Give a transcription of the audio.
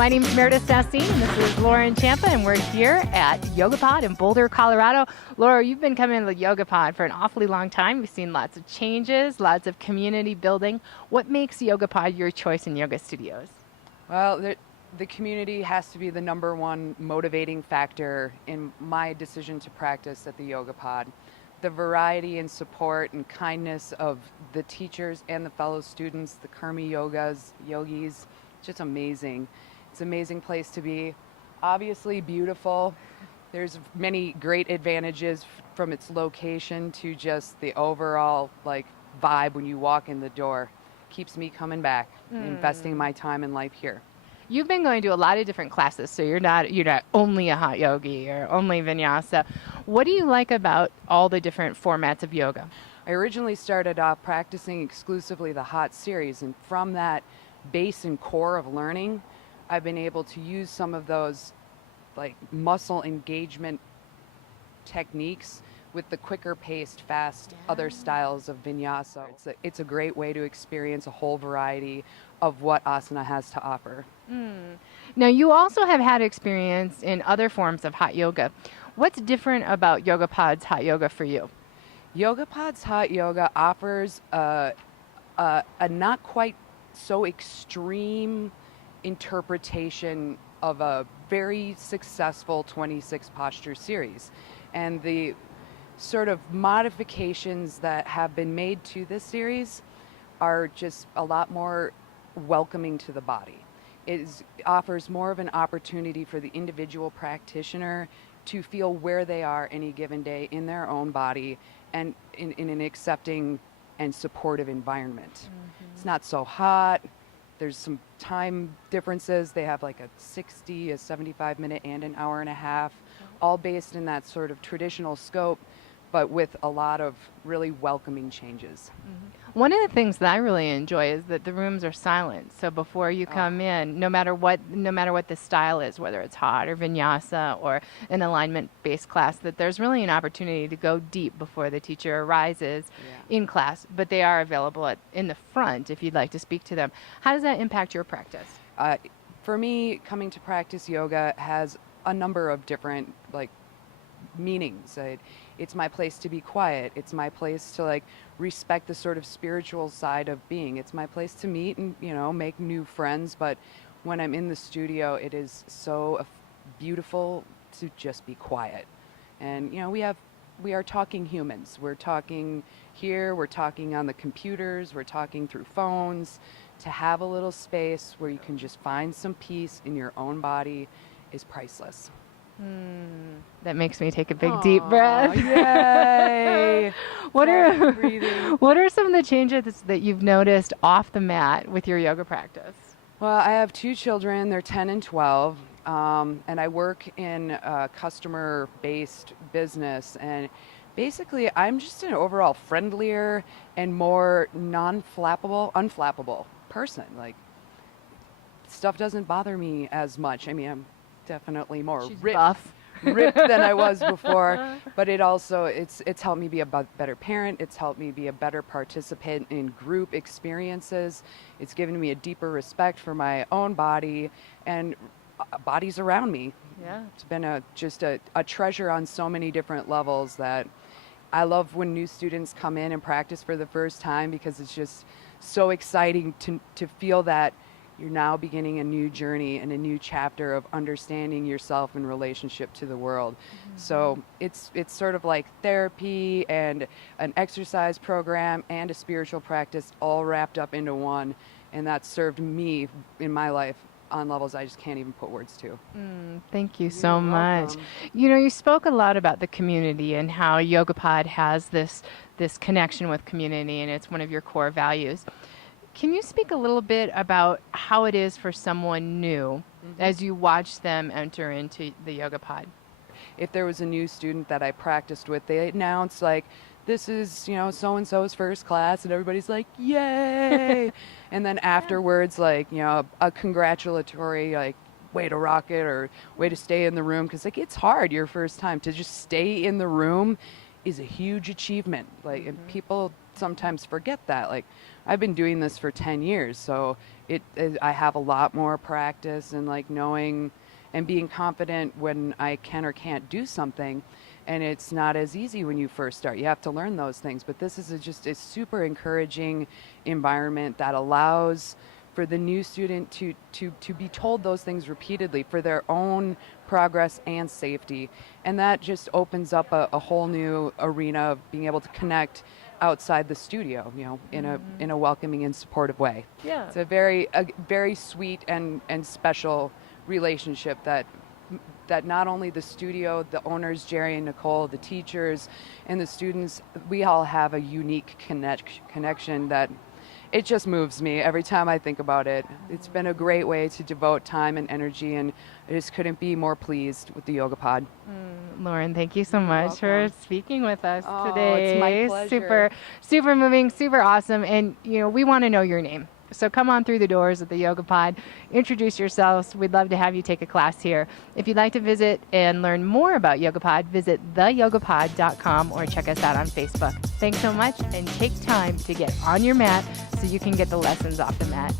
My name is Meredith Sasseen, and this is Lauren Champa, and we're here at YogaPod in Boulder, Colorado. Laura, you've been coming to the YogaPod for an awfully long time. We've seen lots of changes, lots of community building. What makes YogaPod your choice in yoga studios? Well, the community has to be the number one motivating factor in my decision to practice at the YogaPod. The variety and support and kindness of the teachers and the fellow students, the Karmi yogas, yogis, just amazing. It's an amazing place to be. Obviously beautiful. There's many great advantages from its location to just the overall vibe when you walk in the door. Keeps me coming back, investing my time and life here. You've been going to a lot of different classes, so you're not only a hot yogi or only vinyasa. What do you like about all the different formats of yoga? I originally started off practicing exclusively the hot series, and from that base and core of learning, I've been able to use some of those muscle engagement techniques with the quicker paced, fast other styles of vinyasa. It's a great way to experience a whole variety of what asana has to offer. Now, you also have had experience in other forms of hot yoga. What's different about YogaPod's hot yoga for you? YogaPod's hot yoga offers a not quite so extreme interpretation of a very successful 26 posture series. And the sort of modifications that have been made to this series are just a lot more welcoming to the body. It offers more of an opportunity for the individual practitioner to feel where they are any given day in their own body and in an accepting and supportive environment. It's not so hot. There's some time differences. They have a 60, a 75-minute, and an hour and a half, all based in that sort of traditional scope, but with a lot of really welcoming changes. One of the things that I really enjoy is that the rooms are silent. So before you come in, no matter what the style is, whether it's hot or vinyasa or an alignment-based class, that there's really an opportunity to go deep before the teacher arises in class. But they are available in the front if you'd like to speak to them. How does that impact your practice? For me, coming to practice yoga has a number of different meanings. It's my place to be quiet. It's my place to respect the sort of spiritual side of being. It's my place to meet and make new friends. But when I'm in the studio, it is so beautiful to just be quiet. And we are talking humans. We're talking here. We're talking on the computers. We're talking through phones. To have a little space where you can just find some peace in your own body is priceless. That makes me take a big deep breath. Yay! What are some of the changes that you've noticed off the mat with your yoga practice? Well, I have two children. They're 10 and 12, and I work in a customer-based business. And basically, I'm just an overall friendlier and more unflappable person. Stuff doesn't bother me as much. I mean, I'm definitely more ripped than I was before, but it's helped me be a better parent. It's helped me be a better participant in group experiences. It's given me a deeper respect for my own body and bodies around me. Yeah, it's been just a treasure on so many different levels that I love when new students come in and practice for the first time, because it's just so exciting to feel that you're now beginning a new journey and a new chapter of understanding yourself in relationship to the world. So it's sort of like therapy and an exercise program and a spiritual practice all wrapped up into one. And that's served me in my life on levels I just can't even put words to. Thank you so much. You spoke a lot about the community and how YogaPod has this connection with community, and it's one of your core values. Can you speak a little bit about how it is for someone new as you watch them enter into the YogaPod? If there was a new student that I practiced with, they announce this is, so-and-so's first class, and everybody's like, yay! And then afterwards, a congratulatory, way to rock it, or way to stay in the room, because it's hard your first time to just stay in the room is a huge achievement. Like, and people sometimes forget that. Like, I've been doing this for 10 years, so I have a lot more practice and like knowing and being confident when I can or can't do something. And it's not as easy when you first start. You have to learn those things. But this is just a super encouraging environment that allows for the new student to be told those things repeatedly for their own progress and safety. And that just opens up a whole new arena of being able to connect outside the studio, you know, in a welcoming and supportive way. Yeah. It's a very sweet and special relationship that not only the studio, the owners, Jerry and Nicole, the teachers, and the students, we all have a unique connection that it just moves me every time I think about it. It's been a great way to devote time and energy, and I just couldn't be more pleased with the Yoga Pod. Lauren, thank you so much for speaking with us today. It's my pleasure. Super moving, super awesome. And, you know, we want to know your name. So come on through the doors of the Yoga Pod, introduce yourselves. We'd love to have you take a class here. If you'd like to visit and learn more about Yoga Pod, visit theyogapod.com or check us out on Facebook. Thanks so much, and take time to get on your mat so you can get the lessons off the mat.